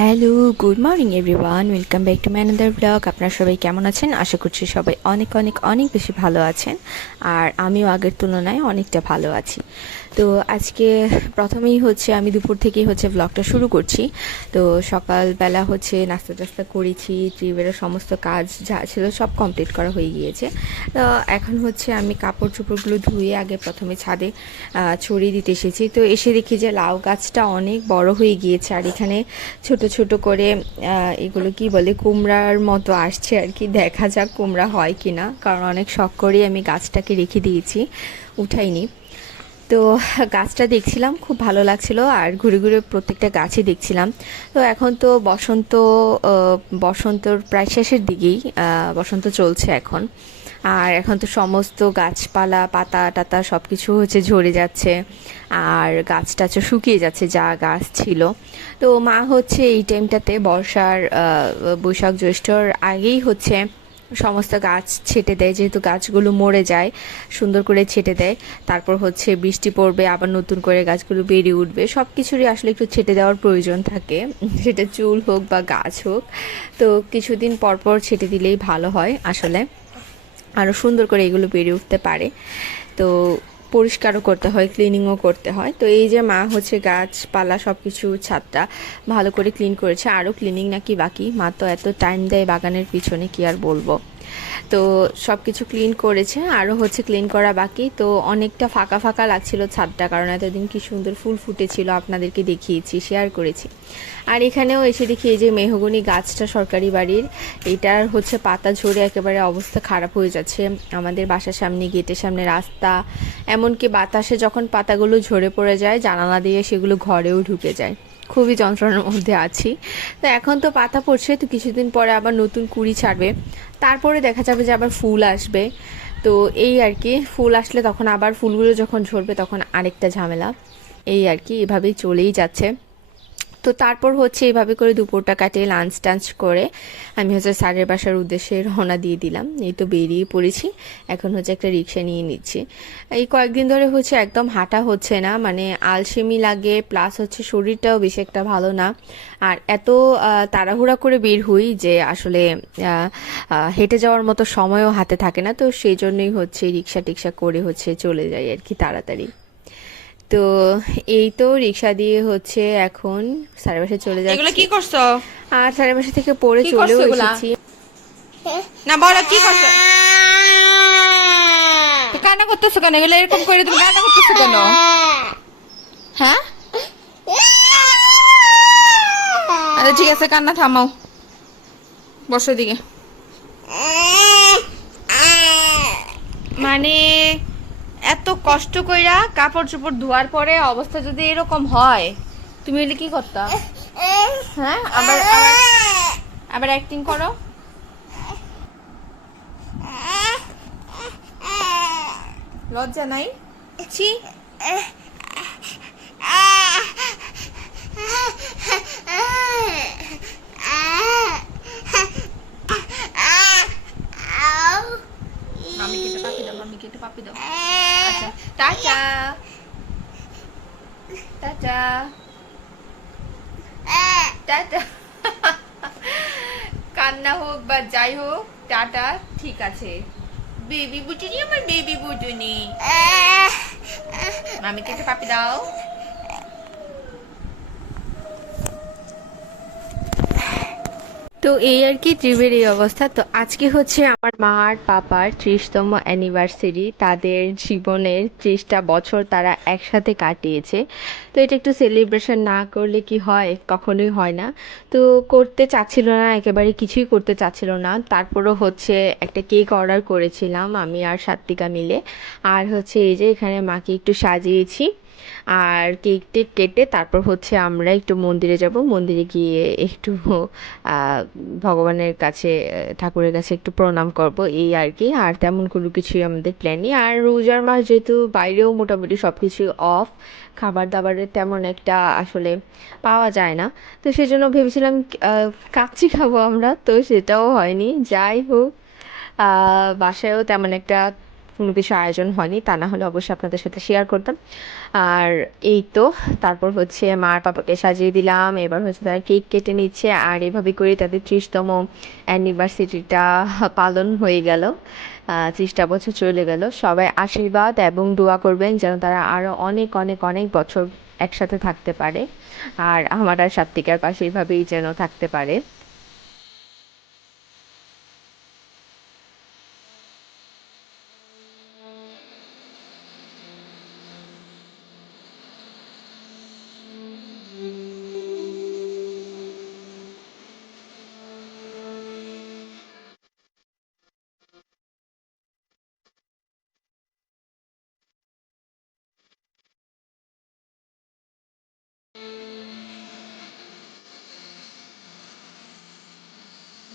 Hello good morning everyone welcome back to ম্যানাদার blog আপনারা সবাই কেমন আছেন? আশা করছি সবাই অনেক অনেক অনেক বেশি ভালো আছেন। আর আমিও আগের তুলনায় অনেকটা ভালো আছি। তো আজকে প্রথমেই হচ্ছে আমি দুপুর থেকেই হচ্ছে ব্লগটা শুরু করছি। তো সকালবেলা হচ্ছে নাস্তা টাস্তা করেছি ট্রিপের সমস্ত কাজ যা ছিল সব কমপ্লিট করা হয়ে গিয়েছে। তো এখন হচ্ছে আমি কাপড় চোপড়গুলো ধুয়ে আগে প্রথমে ছাদে ছড়িয়ে দিতে এসেছি। তো এসে দেখি যে লাউ গাছটা অনেক বড় হয়ে গিয়েছে আর এখানে ছোট ছোট করে এগুলো কি বলে, কুমড়ার মতো আসছে আর কি। দেখা যাক কুমড়া হয় কি না কারণ অনেক শখ করেই আমি গাছটাকে রেখে দিয়েছি, উঠাইনি। তো গাছটা দেখছিলাম, খুব ভালো লাগছিল আর ঘুরে ঘুরে প্রত্যেকটা গাছই দেখছিলাম। তো এখন তো বসন্ত বসন্তর প্রায় শেষের দিকেই বসন্ত চলছে এখন। আর এখন তো সমস্ত গাছপালা, পাতা টাতা সব কিছু হচ্ছে ঝরে যাচ্ছে, আর গাছ টাছও শুকিয়ে যাচ্ছে, যা গাছ ছিল। তো মা হচ্ছে এই টাইমটাতে বর্ষার বৈশাখ, জ্যৈষ্ঠর আগেই হচ্ছে সমস্ত গাছ ছেটে দেয়, যেহেতু গাছগুলো মরে যায়, সুন্দর করে ছেটে দেয়। তারপর হচ্ছে বৃষ্টি পড়বে, আবার নতুন করে গাছগুলো বেড়ে উঠবে। সব কিছুরই আসলে একটু ছেটে দেওয়ার প্রয়োজন থাকে। সেটা চুল হোক বা গাছ হোক। তো কিছুদিন পর পর ছেটে দিলেই ভালো হয় আসলে। আরও সুন্দর করে এগুলো বেড়ে উঠতে পারে। তো পরিষ্কারও করতে হয় ক্লিনিংও করতে হয়। তো এই যে মা হচ্ছে গাছপালা সব কিছু ছাদটা ভালো করে ক্লিন করেছে, আরও ক্লিনিং নাকি বাকি? মা তো এত টাইম দেয় বাগানের পিছনে, কি আর বলব? তো সব কিছু ক্লিন করেছে আরও হচ্ছে ক্লিন করা বাকি। তো অনেকটা ফাঁকা ফাঁকা লাগছিল ছাদটা, কারণ এতদিন কি সুন্দর ফুল ফুটেছিল, আপনাদেরকে দেখিয়েছি শেয়ার করেছি। আর এখানেও এসে দেখি এই যে মেহগনি গাছটা সরকারি বাড়ির, এটার হচ্ছে পাতা ঝরে একেবারে অবস্থা খারাপ হয়ে যাচ্ছে। আমাদের বাসার সামনে, গেটের সামনে রাস্তা, এমনকি বাতাসে যখন পাতাগুলো ঝরে পড়ে যায়, জানালা দিয়ে সেগুলো ঘরেও ঢুকে যায়। খুবই যন্ত্রণার মধ্যে আছি। তো এখন তো পাতা পড়ছে, তো কিছুদিন পরে আবার নতুন কুড়ি ছাড়বে। তারপরে দেখা যাবে যে আবার ফুল আসবে। তো এই আর কি, ফুল আসলে তখন আবার ফুলগুলো যখন ঝরবে তখন আরেকটা ঝামেলা। এই আর কি, এভাবেই চলেই যাচ্ছে। তো তারপর হচ্ছে এইভাবে করে দুপুরটা কাটিয়ে লাঞ্চ টাঞ্চ করে আমি হচ্ছে স্যারের বাসার উদ্দেশ্যে রওনা দিয়ে দিলাম। এই তো বেরিয়ে পড়েছি। এখন হচ্ছে একটা রিক্সা নিয়ে নিচ্ছি। এই কয়েকদিন ধরে হচ্ছে একদম হাঁটা হচ্ছে না মানে আলসেমি লাগে প্লাস হচ্ছে শরীরটাও বেশি একটা ভালো না। আর এত তাড়াহুড়া করে বের হই যে আসলে হেঁটে যাওয়ার মতো সময়ও হাতে থাকে না, তো সেই জন্যই হচ্ছে রিক্সা টিক্সা করে হচ্ছে চলে যাই আর কি তাড়াতাড়ি। তো এই তো রিক্সা দিয়ে হচ্ছে এখন সাড়ে বাসে চলে এগুলো কি করছ? আর সাড়ে বাসা থেকে পড়ে এগুলা? এসেছি। না বলো কি করছ? কান্না করতেছো কেন? এগুলো এরকম করে তুমি কান্না করতেছো কেন? হ্যাঁ? আচ্ছা ঠিক আছে কান্না থামাও। বসো দিকে মানে এত কষ্ট কইরা কাপড় চোপড় ধোয়ার পরে অবস্থা যদি এরকম হয়, তুমি এটা কি করতা? হ্যাঁ আবার আবার অ্যাক্টিং করো। লজ্জা নাই? ছি। মামি কেটে পাপি দাও মামি কেটে পাপি দাও আচ্ছা টাটা টাটা টাটা কান্না হোক বা যাই হোক টাটা ঠিক আছে। বেবি বুটুনি আমার বেবি বুটুনি মামি কেটে পাপি দাও তো এই আর কি ট্রিপের এই অবস্থা। তো আজকে হচ্ছে আমার মা আর পাপার ত্রিশতম অ্যানিভার্সারি তাদের জীবনের ত্রিশটা বছর তারা একসাথে কাটিয়েছে। তো এটা একটু সেলিব্রেশন না করলে কি হয়? কখনোই হয় না। তো করতে চাচ্ছিল না, একেবারে কিছুই করতে চাচ্ছিল না। তারপরও হচ্ছে একটা কেক অর্ডার করেছিলাম আমি আর সাত্বিকা মিলে। আর হচ্ছে এই যে এখানে মাকে একটু সাজিয়েছি। আর কেক টেক কেটে তারপর হচ্ছে আমরা একটু মন্দিরে যাব। মন্দিরে গিয়ে একটু ভগবানের কাছে, ঠাকুরের কাছে একটু প্রণাম করব। এই আর কি। আর তেমন কোনো কিছুই আমাদের প্ল্যান নেই। আর রোজার মাস যেহেতু বাইরেও মোটামুটি সব কিছু অফ খাবার দাবারের তেমন একটা আসলে পাওয়া যায় না। তো সেজন্য ভেবেছিলাম কাচ্চি খাব আমরা। তো সেটাও হয়নি। যাই হোক বাসায়ও তেমন একটা কোনো কিছু আয়োজন হয়নি। তা না হলে অবশ্যই আপনাদের সাথে শেয়ার করতাম। আর এই তো, তারপর হচ্ছে মার পাপাকে সাজিয়ে দিলাম, এবার হচ্ছে তারা কেক কেটে নিচ্ছে, আর এভাবে করে তাদের ত্রিশতম অ্যানিভার্সিটিটা পালন হয়ে গেল। ত্রিশটা বছর চলে গেল। সবাই আশীর্বাদ এবং দোয়া করবেন যেন তারা আরও অনেক অনেক অনেক বছর একসাথে থাকতে পারে, আর আমার আর সাত্বিকার পাশে এইভাবেই যেন থাকতে পারে।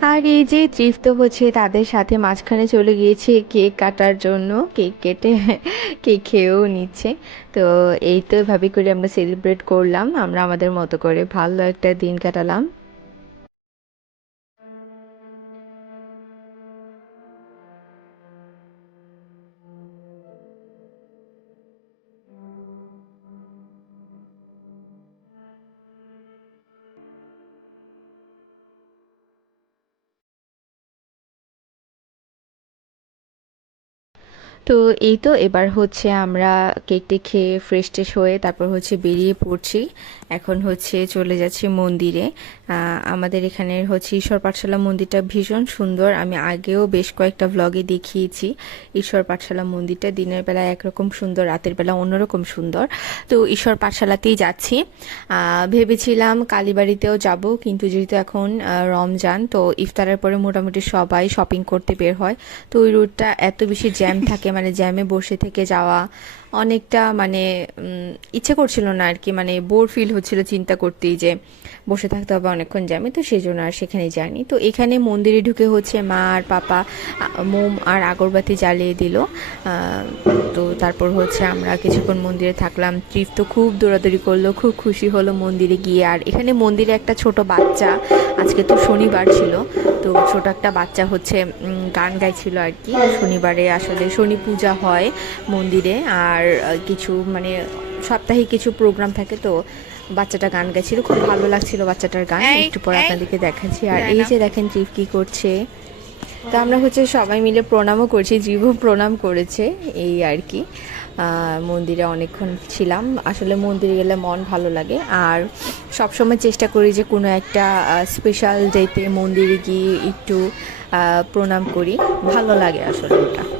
আর এই যে তৃপ্ত হচ্ছে তাদের সাথে মাঝখানে চলে গিয়েছে কেক কাটার জন্য। কেক কেটে কেক খেয়েও নিচ্ছে। তো এই তো এভাবে করে আমরা সেলিব্রেট করলাম। আমরা আমাদের মতো করে ভালো একটা দিন কাটালাম। তো এই তো এবার হচ্ছে আমরা কেকটি খেয়ে ফ্রেশ ট্রেশ হয়ে তারপর হচ্ছে বেরিয়ে পড়ছি। এখন হচ্ছে চলে যাচ্ছি মন্দিরে। আমাদের এখানের হচ্ছে ঈশ্বর পাঠশালা মন্দিরটা ভীষণ সুন্দর। আমি আগেও বেশ কয়েকটা ব্লগে দেখিয়েছি। ঈশ্বর পাঠশালা মন্দিরটা দিনের বেলা একরকম সুন্দর, রাতের বেলা অন্যরকম সুন্দর। তো ঈশ্বর পাঠশালাতেই যাচ্ছি। ভেবেছিলাম কালীবাড়িতেও যাব, কিন্তু যেহেতু এখন রমজান, তো ইফতারের পরে মোটামুটি সবাই শপিং করতে বের হয়। তো ওই রুটটা এত বেশি জ্যাম থাকে মানে জ্যামে বসে থেকে যাওয়া অনেকটা মানে ইচ্ছে করছিল না আর কি মানে বোর ফিল হচ্ছিল চিন্তা করতেই যে বসে থাকতে হবে অনেকক্ষণ জ্যামে, তো সেই জন্য আর সেখানে যাইনি তো এখানে মন্দিরে ঢুকে হচ্ছে মা আর পাপা মোম আর আগরবাতি জ্বালিয়ে দিল। তো তারপর হচ্ছে আমরা কিছুক্ষণ মন্দিরে থাকলাম। ট্রিপ তো খুব দৌড়াদৌড়ি করল, খুব খুশি হলো মন্দিরে গিয়ে। আর এখানে মন্দিরে একটা ছোট বাচ্চা, আজকে তো শনিবার ছিল, তো ছোট একটা বাচ্চা হচ্ছে গান গাইছিল আর কি। শনিবারে আসলে শনি পূজা হয় মন্দিরে, আর আহ, কিছু মানে সাপ্তাহিক কিছু প্রোগ্রাম থাকে তো বাচ্চাটা গান গাইছিল খুব ভালো লাগছিল বাচ্চাটার গান। একটু পরে আপনাদেরকে দেখাচ্ছি। আর এই যে দেখেন জিভ কি করছে। তো আমরা হচ্ছে সবাই মিলে প্রণামও করছি জীবও প্রণাম করেছে এই আর কি। মন্দিরে অনেকক্ষণ ছিলাম। আসলে মন্দিরে গেলে মন ভালো লাগে। আর সবসময় চেষ্টা করি যে কোনো একটা স্পেশাল ডেতে মন্দিরে গিয়ে একটু প্রণাম করি। ভালো লাগে আসলে ওটা।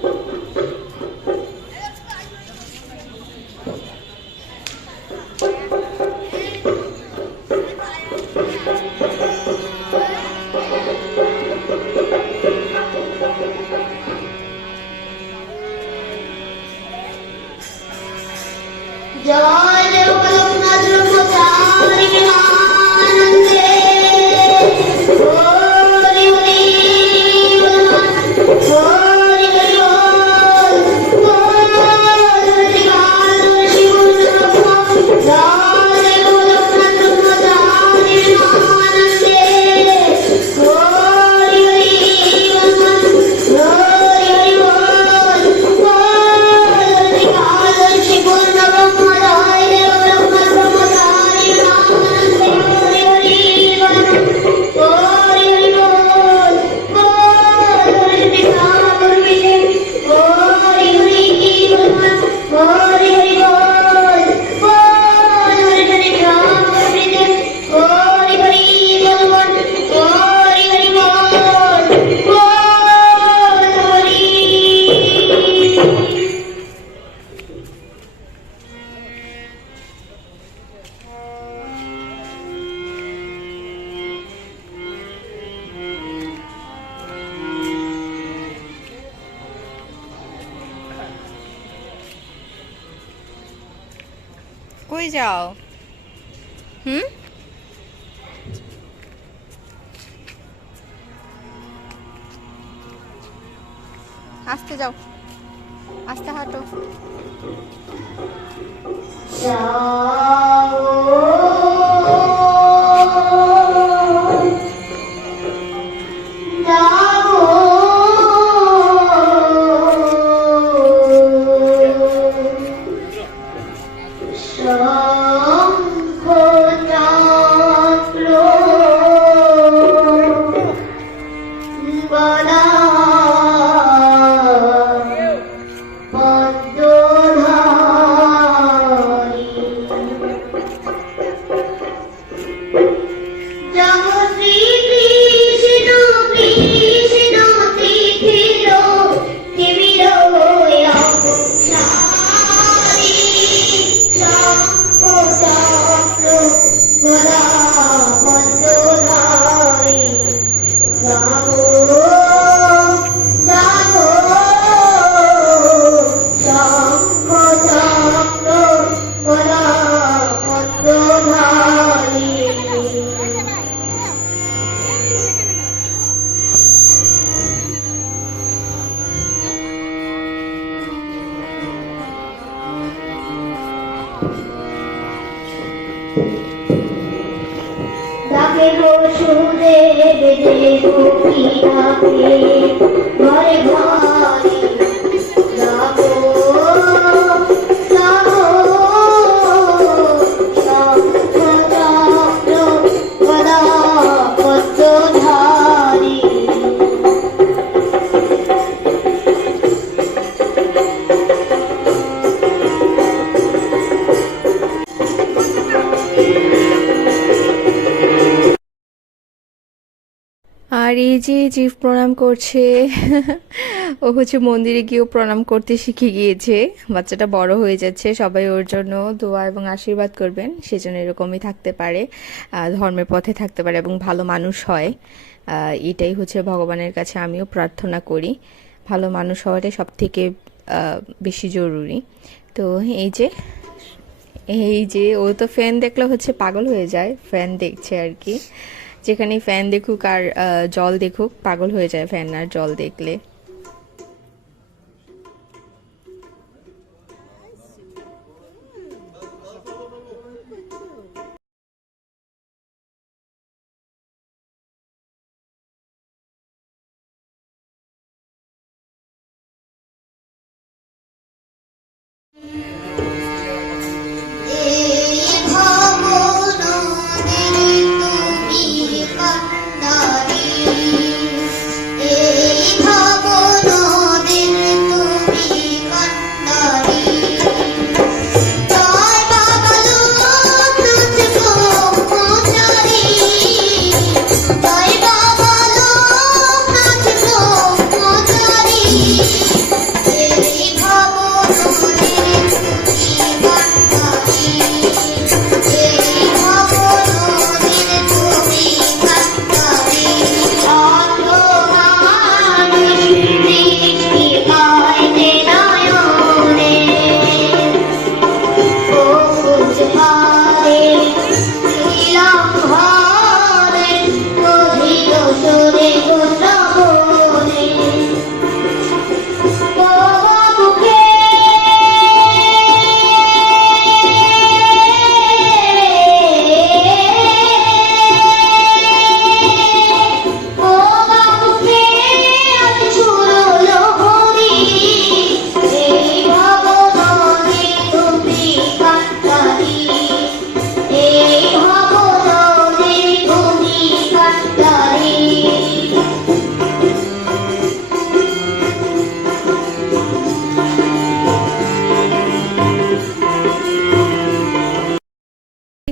যাও। হুম? আস্তে যাও। আস্তে হাঁটো। যে জিভ প্রণাম করছে। ও হচ্ছে মন্দিরে গিয়েও প্রণাম করতে শিখে গিয়েছে। বাচ্চাটা বড় হয়ে যাচ্ছে, সবাই ওর জন্য দোয়া এবং আশীর্বাদ করবেন। সেজন্য এরকমই থাকতে পারে ধর্মের পথে থাকতে পারে এবং ভালো মানুষ হয়। এটাই হচ্ছে ভগবানের কাছে আমিও প্রার্থনা করি। ভালো মানুষ হওয়াটাই সব থেকে বেশি জরুরি। তো এই যে এই যে, ও তো ফ্যান দেখলে হচ্ছে পাগল হয়ে যায় ফ্যান দেখছে আর কি। যেখানে ফ্যান দেখুক আর জল দেখুক পাগল হয়ে যায় ফ্যান আর জল দেখলে।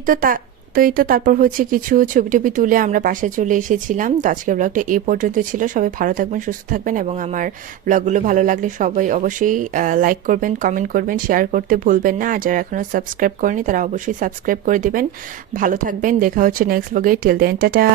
তো তা, তো এই তো তারপর হচ্ছে কিছু ছবি টবি তুলে আমরা বাসায় চলে এসেছিলাম। তো আজকের ব্লগটা এ পর্যন্ত ছিল। সবাই ভালো থাকবেন, সুস্থ থাকবেন এবং আমার ব্লগগুলো ভালো লাগলে সবাই অবশ্যই লাইক করবেন কমেন্ট করবেন শেয়ার করতে ভুলবেন না। আর যারা এখনও সাবস্ক্রাইব করেনি, তারা অবশ্যই সাবস্ক্রাইব করে দেবেন। ভালো থাকবেন। দেখা হচ্ছে নেক্সট ব্লগে টিল দেন টাটা